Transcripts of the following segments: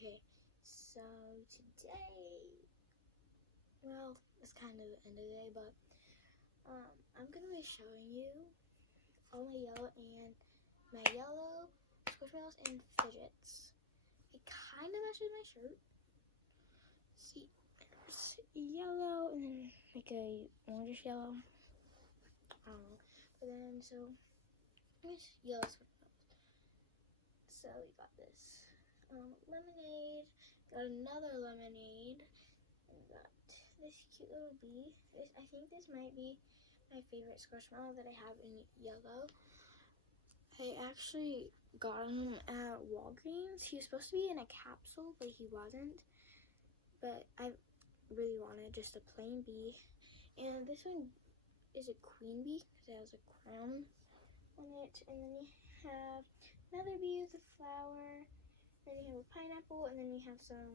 Okay, so today, well, it's kind of the end of the day, but I'm going to be showing you only yellow and my yellow Squishmallows and Fidgets. It kind of matches my shirt. See, there's yellow and then like a orangish yellow. I don't know. But then, so, here's yellow Squishmallows. So we got this lemonade, got another lemonade, and got this cute little bee. I think this might be my favorite Squishmallow that I have in yellow. I actually got him at Walgreens. He was supposed to be in a capsule, but he wasn't. But I really wanted just a plain bee. And this one is a queen bee because it has a crown on it. And then you have another bee with a flower. Then you have a pineapple, and then you have some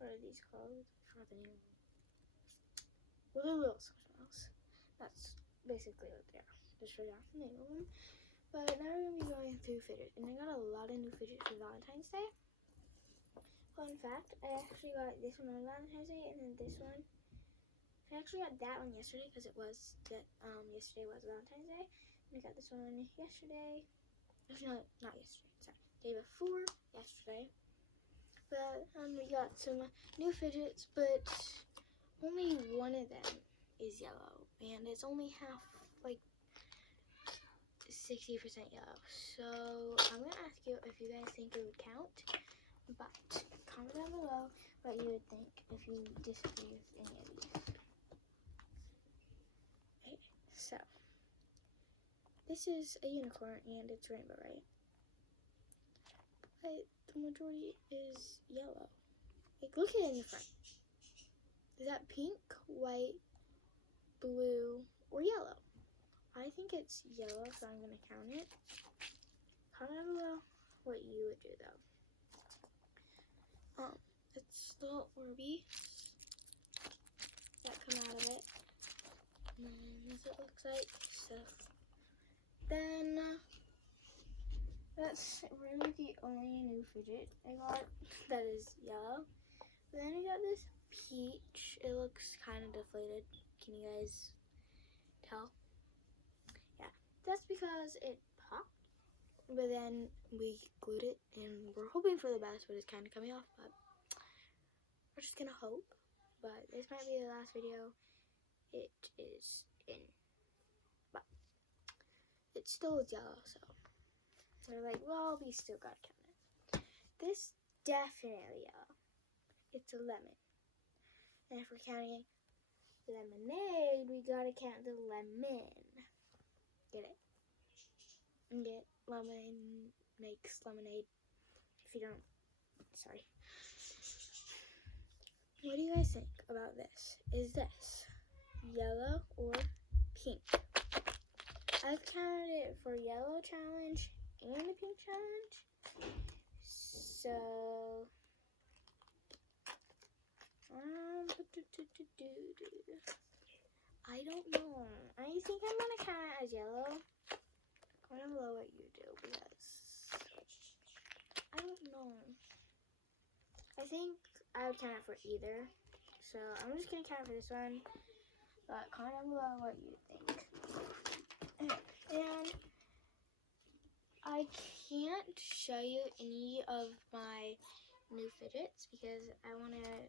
what are these called? I forgot the name of them. Well, they're little Squishmallows. That's basically what they are. Just forgot the name of them. But now we're going to be going through Fidgets. And I got a lot of new Fidgets for Valentine's Day. Fun fact, I actually got this one on Valentine's Day, and then this one. I actually got that one yesterday because it was that yesterday was Valentine's Day. And I got this one yesterday. Actually, not yesterday. Sorry, day before yesterday. But we got some new Fidgets, but only one of them is yellow, and it's only half, like 60% yellow. So I'm gonna ask you if you guys think it would count, but comment down below what you would think if you disagree with any of these. Okay, so this is a unicorn and it's rainbow, right? But the majority is yellow. Like, look at it in the front. Is that pink, white, blue, or yellow? I think it's yellow, so I'm going to count it. Comment down below what you would do, though. It's the little Orbeez that come out of it. And then this is what it looks like. So then, that's really the only new Fidget I got that is yellow. Then we got this peach. It looks kind of deflated. Can you guys tell? Yeah, that's because it popped, but then we glued it, and we're hoping for the best, but it's kind of coming off, but we're just gonna hope. But this might be the last video it is in, but it still is yellow, so we're like, well, we still gotta count it. This definitely yellow. It's a lemon. And if we're counting lemonade, we gotta count the lemon. Get it? And get lemon makes lemonade. If you don't, sorry. What do you guys think about this? Is this yellow or pink? I've counted it for yellow challenge and the pink challenge. So I don't know. I think I'm gonna count it as yellow. Comment down below what you do, because I don't know. I think I would count it for either. So I'm just gonna count it for this one. But comment down below what you think. And I can't show you any of my new Fidgets because I want to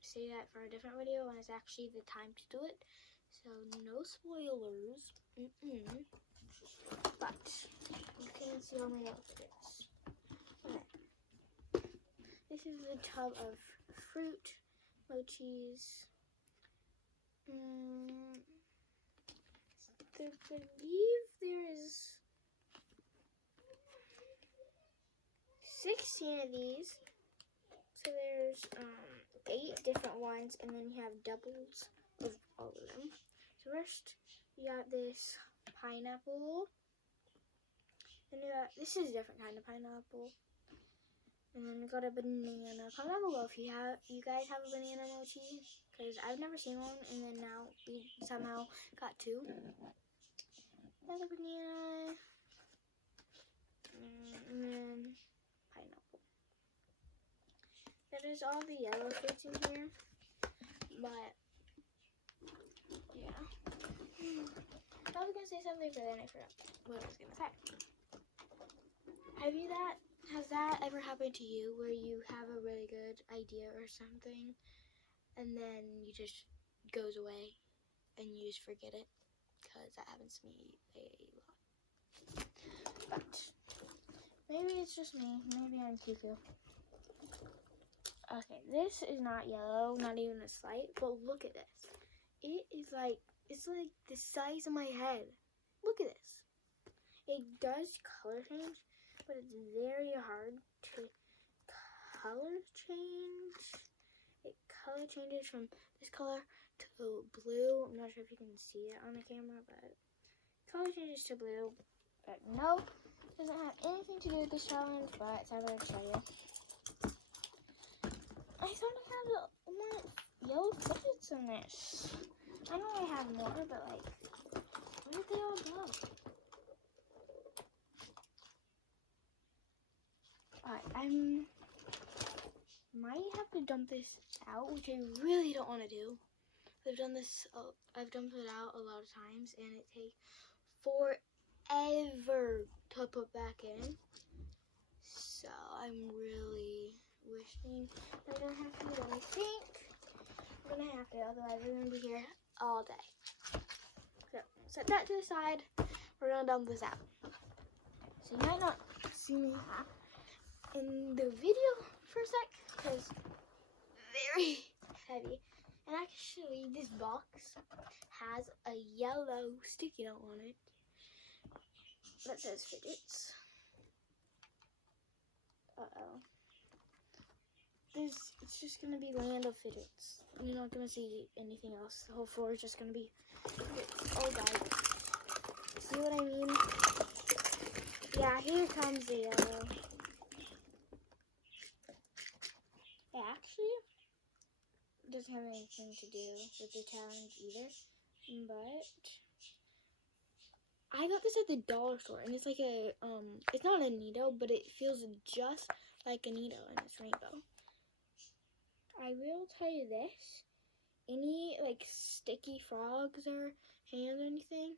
say that for a different video when it's actually the time to do it. So no spoilers. But you can see all my yellow Fidgets. Okay. This is a tub of fruit, mochis. I believe there is 16 of these. So there's 8 different ones, and then you have doubles of all of them. So first, we got this pineapple. And this is a different kind of pineapple. And then we got a banana. Comment down below if you guys have a banana mochi, because I've never seen one, and then now we somehow got 2. Another banana. there's all the yellow fruits in here. But, yeah. I was going to say something, but then I forgot what I was going to say. Has that ever happened to you where you have a really good idea or something and then you just goes away and you just forget it? Because that happens to me a lot. But maybe it's just me. Maybe I'm cuckoo. Okay, this is not yellow, not even a slight, but look at this. It's like the size of my head. Look at this. It does color change, but it's very hard to color change. It color changes from this color to blue. I'm not sure if you can see it on the camera, but color changes to blue. But no, doesn't have anything to do with this challenge, but I thought I'd show you. I thought I had more yellow fidgets in this. I know I have more, but like, where did they all go? Alright, I might have to dump this out, which I really don't want to do. I've dumped it out a lot of times, and it takes forever to put back in. So I'm really wishing I don't have to, but I think I'm gonna have to, otherwise we're gonna be here all day. So set that to the side. We're gonna dump this out. So you might not see me in the video for a sec because very heavy. And actually, this box has a yellow sticky note on it that says Fidgets. It's just gonna be land of Fidgets. You're not gonna see anything else. The whole floor is just gonna be Fidgets. Oh, guys, see what I mean? Yeah, here comes the yellow. It actually doesn't have anything to do with the challenge either, but I got this at the dollar store, and it's like a it's not a Neato, but it feels just like a Neato, and it's rainbow. I will tell you this, any like sticky frogs or hands or anything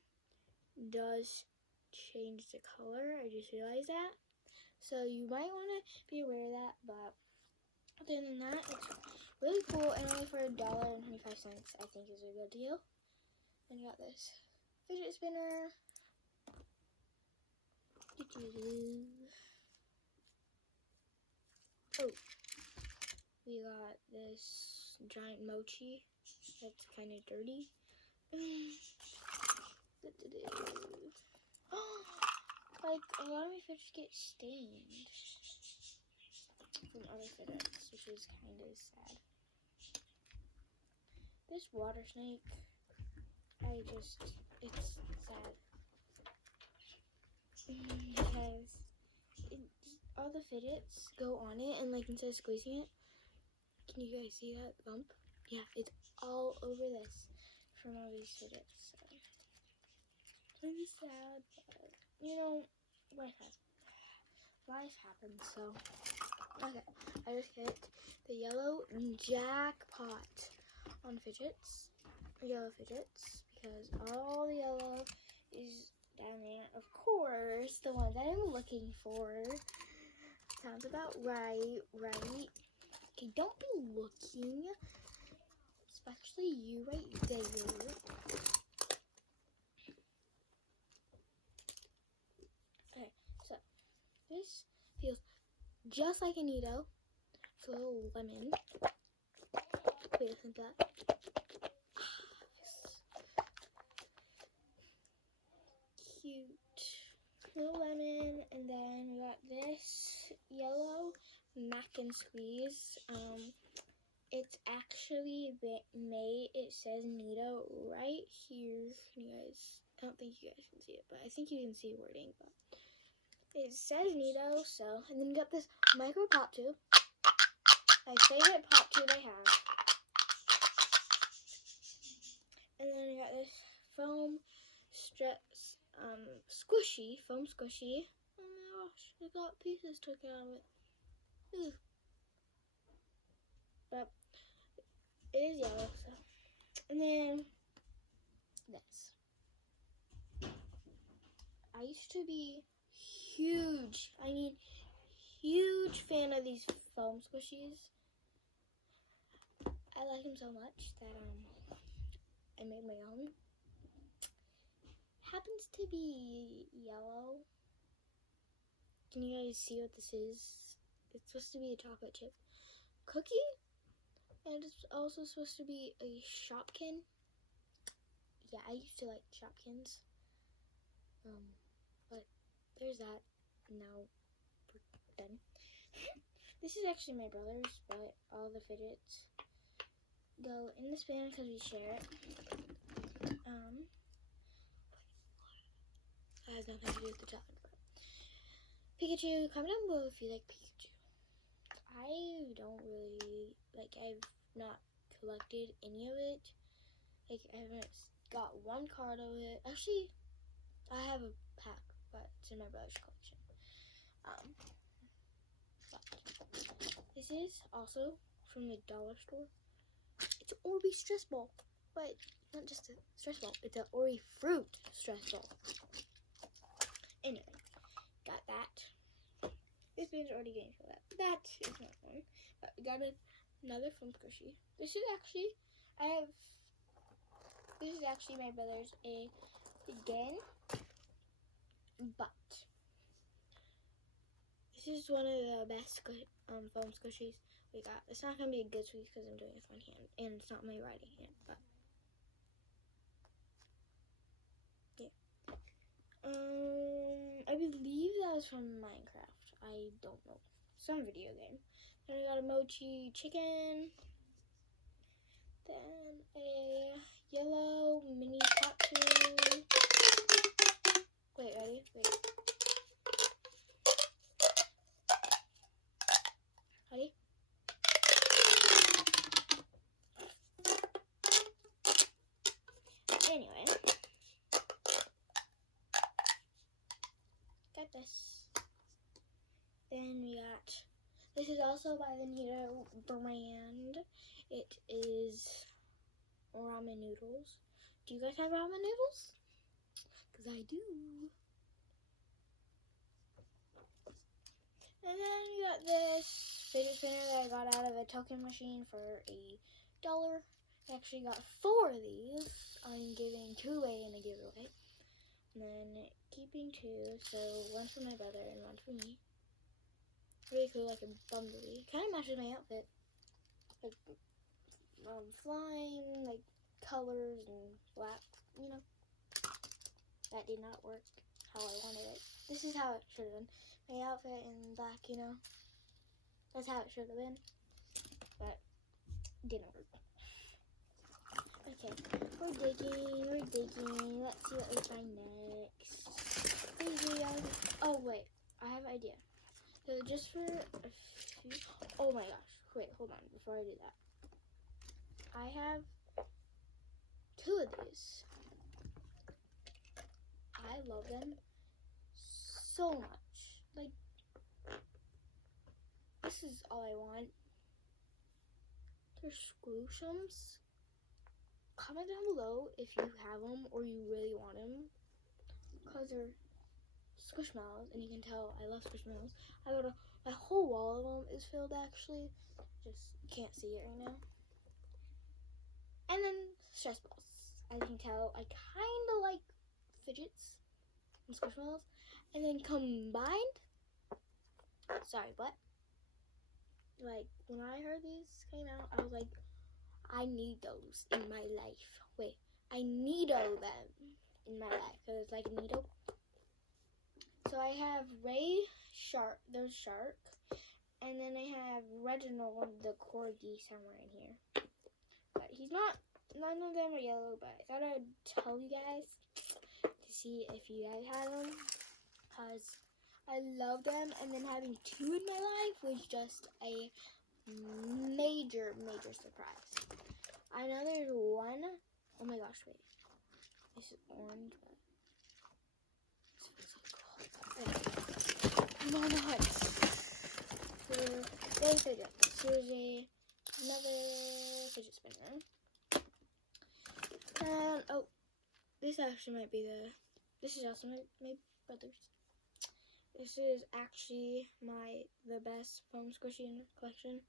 does change the color. I just realized that, so you might want to be aware of that. But other than that, it's really cool, and only for $1.25 I think is a good deal. And you got this fidget spinner. Oh, we got this giant mochi that's kind of dirty. Like, a lot of my fidgets get stained from other fidgets, which is kind of sad. This water snake, it's sad. Because all the fidgets go on it, and like instead of squeezing it, can you guys see that bump? Yeah, it's all over this from all these fidgets. So kind of sad, but you know, life happens. So okay, I just hit the yellow jackpot on yellow fidgets, because all the yellow is down there. Of course, the one that I'm looking for. Sounds about right? Okay, don't be looking, especially you right there. Okay, so this feels just like a Neato. It's a little lemon. Wait, listen to that. Cute little lemon, and then we got this yellow mac and squeeze. It's actually made, it says Neato right here. You guys, I don't think you guys can see it, but I think you can see wording, but it says Neato. So, and then we got this micro pop tube, my favorite pop tube I have. And then we got this foam squishy. Oh my gosh, it got pieces taken out of it. Ew. but it is yellow. So, and then this. I used to be huge. I mean, huge fan of these foam squishies. I like them so much that I made my own. Happens to be yellow. Can you guys see what this is? It's supposed to be a chocolate chip cookie, and it's also supposed to be a Shopkin. Yeah, I used to like Shopkins. But there's that. Now we're done. This is actually my brother's, but all the Fidgets go in this bin because we share it. That has nothing to do with the challenge. But Pikachu, comment down below if you like Pikachu. I don't really like. I've not collected any of it. Like, I haven't got one card of it. Actually, I have a pack, but it's in my brother's collection. But this is also from the dollar store. It's an Orbeez stress ball, but not just a stress ball. It's an Orbeez fruit stress ball. Anyway, got that. This bin's already getting filled up. That is not fun. But we got another foam squishy. This is actually my brother's again, but this is one of the best foam squishies we got. It's not gonna be a good squeeze because I'm doing it with one hand, and it's not my writing hand, but yeah. I believe that was from Minecraft. I don't know, some video game. Then we got a mochi chicken. Then a yellow mini cartoon. Wait, ready? Wait. Ready? Anyway. Got this. Then we got, this is also by the Nito brand. It is ramen noodles. Do you guys have ramen noodles? Because I do. And then we got this fidget spinner that I got out of a token machine for $1. I actually got 4 of these. I'm giving 2 away in a giveaway. And then keeping 2, so one for my brother and one for me. Really cool, like a bumblebee. Kind of matches my outfit. Like, flying, like, colors and black, you know. That did not work how I wanted it. This is how it should have been. My outfit in black, you know. That's how it should have been. But it didn't work. Okay, we're digging. Let's see what we find next. Oh wait, I have an idea. So just for a few, oh my gosh, wait, hold on, before I do that. I have 2 of these. I love them so much. Like, this is all I want. They're Squishmallows. Comment down below if you have them or you really want them, because they're Squishmallows, and you can tell I love Squishmallows. I got my whole wall of them is filled actually. Just can't see it right now. And then stress balls. As you can tell, I kind of like Fidgets and Squishmallows. And then combined, sorry, what? Like, when I heard these came out, I was like, I need those in my life. Wait, I needo them in my life. So it's like a needle. So I have Ray Shark, there's Shark. And then I have Reginald the Corgi somewhere in here. But he's not, none of them are yellow, but I thought I'd tell you guys to see if you guys had them. Because I love them, and then having 2 in my life was just a major surprise. I know there's one. Oh my gosh, wait. This is orange, but this feels so cool. No nuts. There's Fidgets. Here's a another fidget spinner. And oh, this actually might be this is also my brother's. This is actually the best foam squishy in the collection.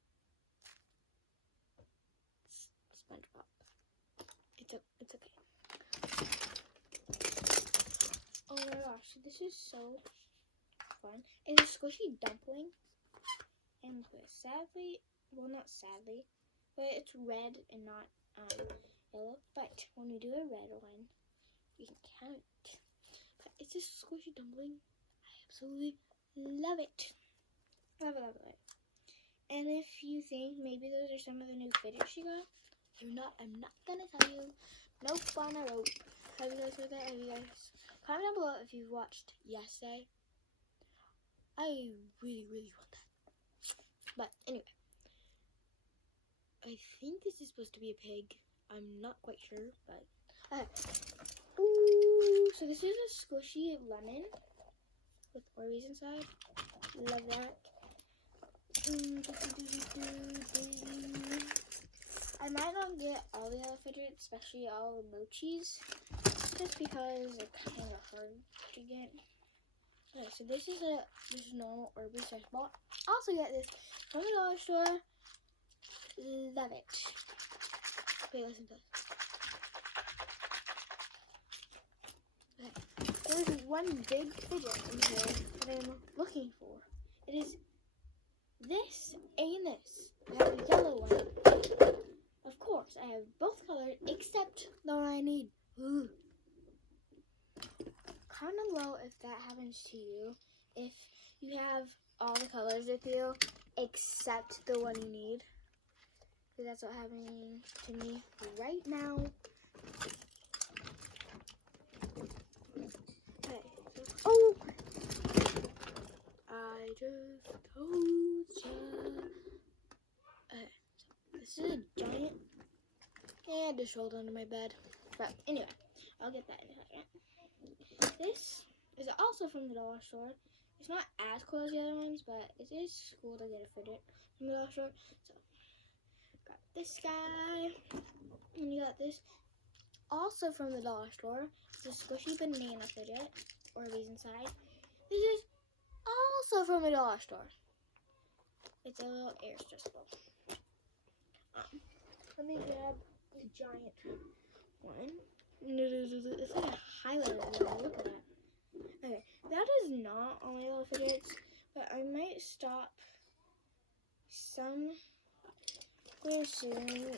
It's SpongeBob. It's okay. Oh my gosh, this is so fun. It's a squishy dumpling. And sadly, well, not sadly, but it's red and not yellow. But when you do a red one, you can count it. But it's a squishy dumpling. I absolutely love it. Love it, love it. And if you think maybe those are some of the new fidgets she got, they're not. I'm not gonna tell you. No fun I wrote. Have you guys heard that? Have you guys? Comment down below if you've watched yesterday. I really, really want that. But anyway, I think this is supposed to be a pig. I'm not quite sure, but okay. Ooh, so this is a squishy lemon with Orbeez inside. Love that. I might not get all the other fidgets, especially all the mochis, just because they're kind of hard to get. Okay, so this is normal Orbeez I bought. Also get this from the dollar store. Love it. Wait, listen to this. Okay, there's one big fidget in here that I'm looking for. It is this and this. I have a yellow one. Of course, I have both colors except the one I need. Ooh. Comment down below if that happens to you. If you have all the colors with you except the one you need. Because that's what's happening to me right now. Okay. Oh! I just told ya. Okay. So this is a giant. Yeah, it just rolled under my bed. But anyway, I'll get that in a second. This is also from the dollar store. It's not as cool as the other ones, but it is cool to get a fidget from the dollar store. So, got this guy. And you got this also from the dollar store. It's a squishy banana fidget, Orbeez inside. This is also from the dollar store. It's a little air stress ball. Let me grab the giant one. It's like a highlighter. Look at that. Okay, that is not all my little fidgets, but I might stop some soon,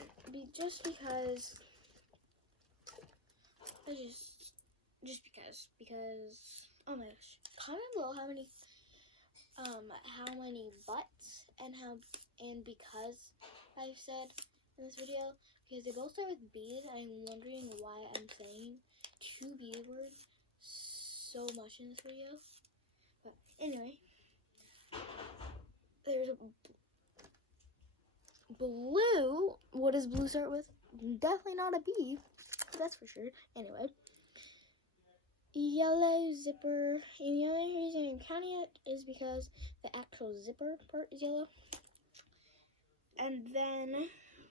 just because oh my gosh. Comment below how many butts and because I've said in this video, because they both start with B's, and I'm wondering why I'm saying 2 B words so much in this video. But anyway, there's a blue. What does blue start with? Definitely not a B, that's for sure. Anyway, yellow zipper. And the only reason I'm counting it is because the actual zipper part is yellow. And then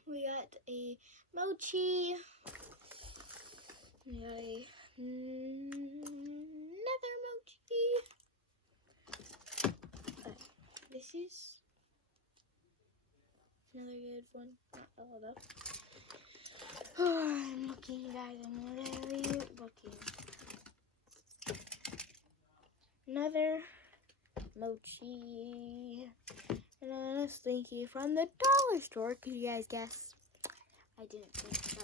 we got a mochi. We got another mochi. This is another good one. Not all though. Oh, I'm looking, guys. I'm really looking. Another mochi. And another slinky from the dollar store. Could you guys guess? I didn't think so.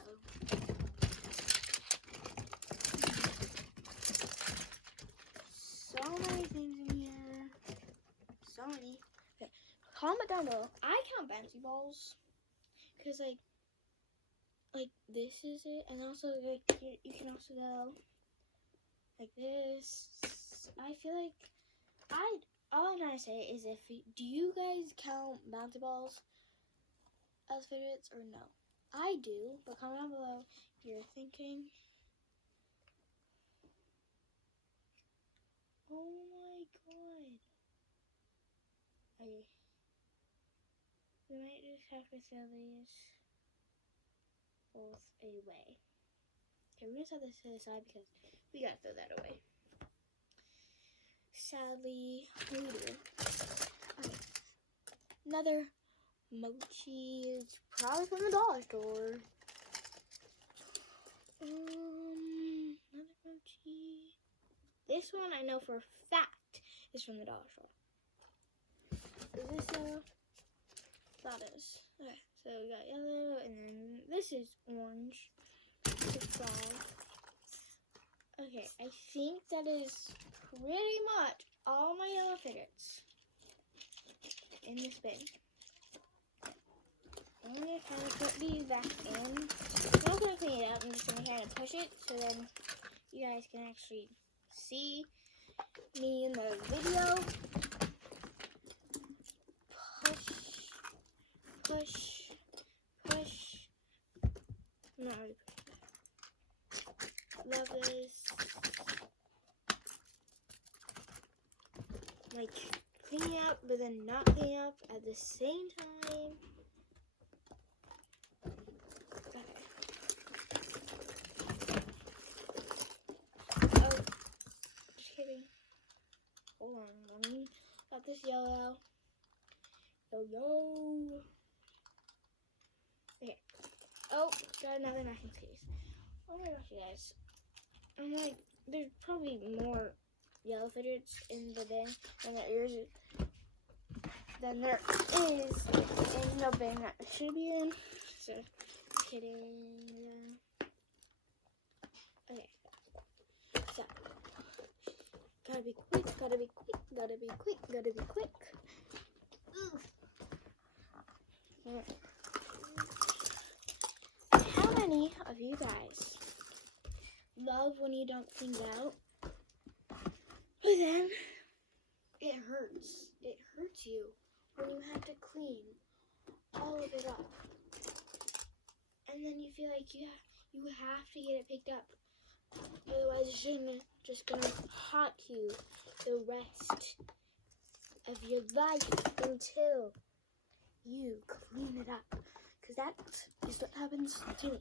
So many things in here. So many. Okay. Comment down below. I count bouncy balls. Because, like this is it. And also, like, you can also go like this. I feel like all I'm trying to say is do you guys count bouncy balls as fidgets or no? I do, but comment down below if you're thinking. Oh my god. Okay. We might just have to throw these both away. Okay, we're gonna set this to the side because we gotta throw that away. Sadly, we do. Okay. Another mochi. It's probably from the dollar store. Another mochi. This one I know for a fact is from the dollar store. Is this yellow? That is. Okay, so we got yellow, and then this is orange. Okay, I think that is pretty much all my yellow fidgets in this bin. I'm going to kind of put these back in. I'm not going to clean it up. I'm just going to kind of push it so then you guys can actually see me in the video. Push, push. I'm not really pushing. Love this. Like cleaning up, but then not cleaning up at the same time. Oh, just kidding. Hold on, let me got this yellow. Yo. Okay. Oh, got another mac and cheese. Oh my gosh, you guys. I'm like, there's probably more yellow fidgets in the bin than there is in the bin that it should be in. So, kidding. Okay. So, gotta be quick, gotta be quick, gotta be quick, gotta be quick. How many of you guys love when you dump things out, but then it hurts? It hurts you when you have to clean all of it up, and then you feel like you have to get it picked up, otherwise it's just gonna haunt you the rest of your life until you clean it up, because that is what happens to me.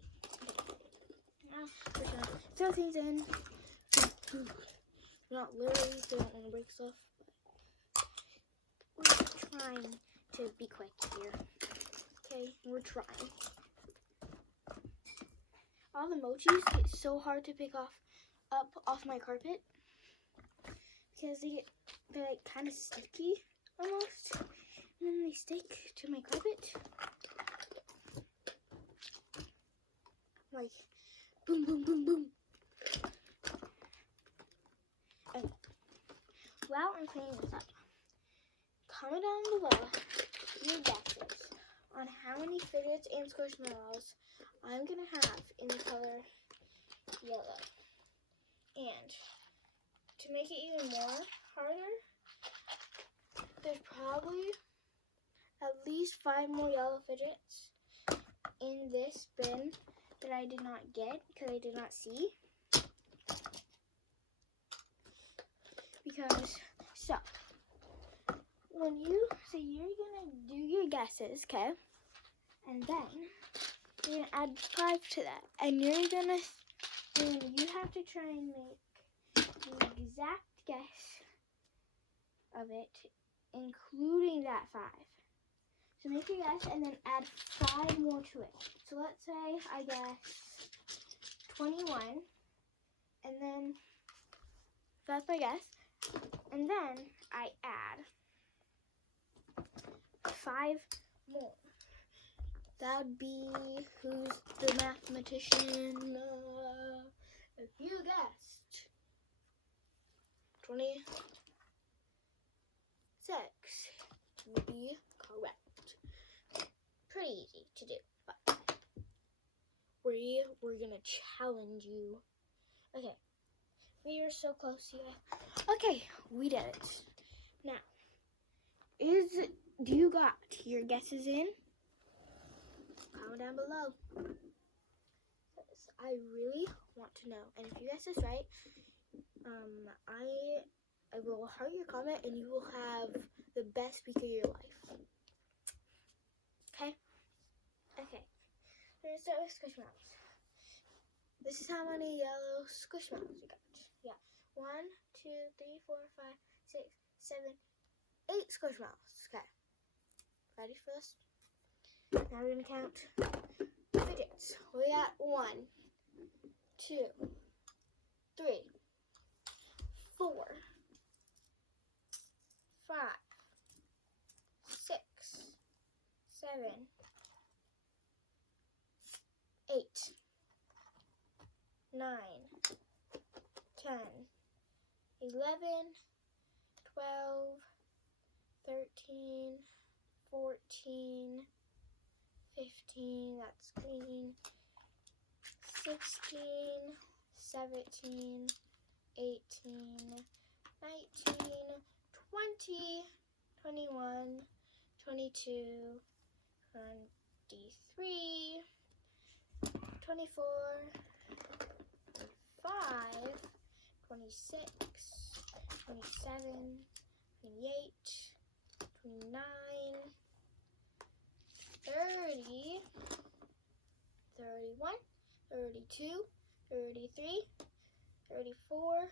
Now we're gonna throw things in. Not literally, so I don't want to break stuff, but we're trying to be quick here. Okay, we're trying. All the mochis get so hard to pick off my carpet because they're like kind of sticky almost, and then they stick to my carpet. Like boom, boom, boom, boom. Okay. While I'm cleaning this up, comment down below your guesses on how many fidgets and squishmallows I'm gonna have in the color yellow. And to make it even more harder, there's probably at least 5 more yellow fidgets in this bin that I did not get because I did not see. Because, so, when you, so you're gonna do your guesses, okay? And then you're gonna add 5 to that. And you have to try and make the exact guess of it, including that 5. So make your guess and then add 5 more to it. So let's say I guess 21, and then that's my guess. And then I add 5 more. That would be, who's the mathematician? If you guessed 26, would be correct. Pretty easy to do, but we're gonna challenge you. Okay, we are so close to you. Okay, we did it. Now, do you got your guesses in? Comment down below. I really want to know. And if you guess this right, I will heart your comment and you will have the best week of your life. Okay, we're gonna start with Squishmallows. This is how many yellow Squishmallows we got. Yeah, 1, 2, 3, 4, 5, 6, 7, 8 Squishmallows. Okay, ready for this? Now we're gonna count Fidgets. We got 1, 2, 3, 4, 5, 6, 7, 8, 9, 10, 11, 12, 13, 14, 15, that's green, 16, 17, 18, 19, 20, 21, 22, 23, 24, 25, 26, 27, 28, 29, 30, 31, 32, 33, 34,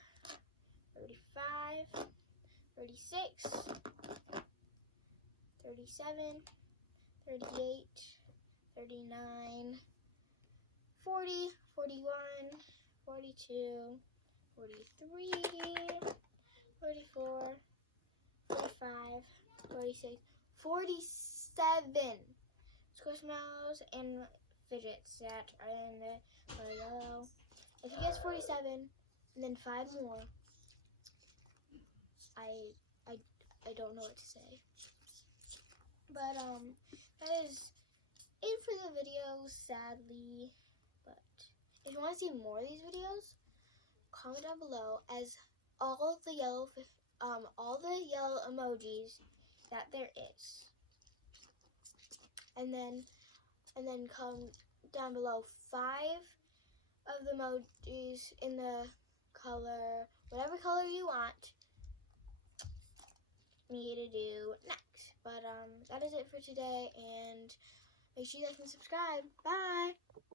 35, 36, 37, 38, 39, 40, 41, 42, 43, 44, 45, 46, 47 Squishmallows and Fidgets that are in the yellow. If you guess 47 and then 5 more, I don't know what to say. But that is it for the video, sadly. But if you want to see more of these videos, comment down below as all the yellow emojis that there is. And then come down below 5 of the emojis in the color, whatever color you want me to do next. But that is it for today, and make sure you like and subscribe. Bye!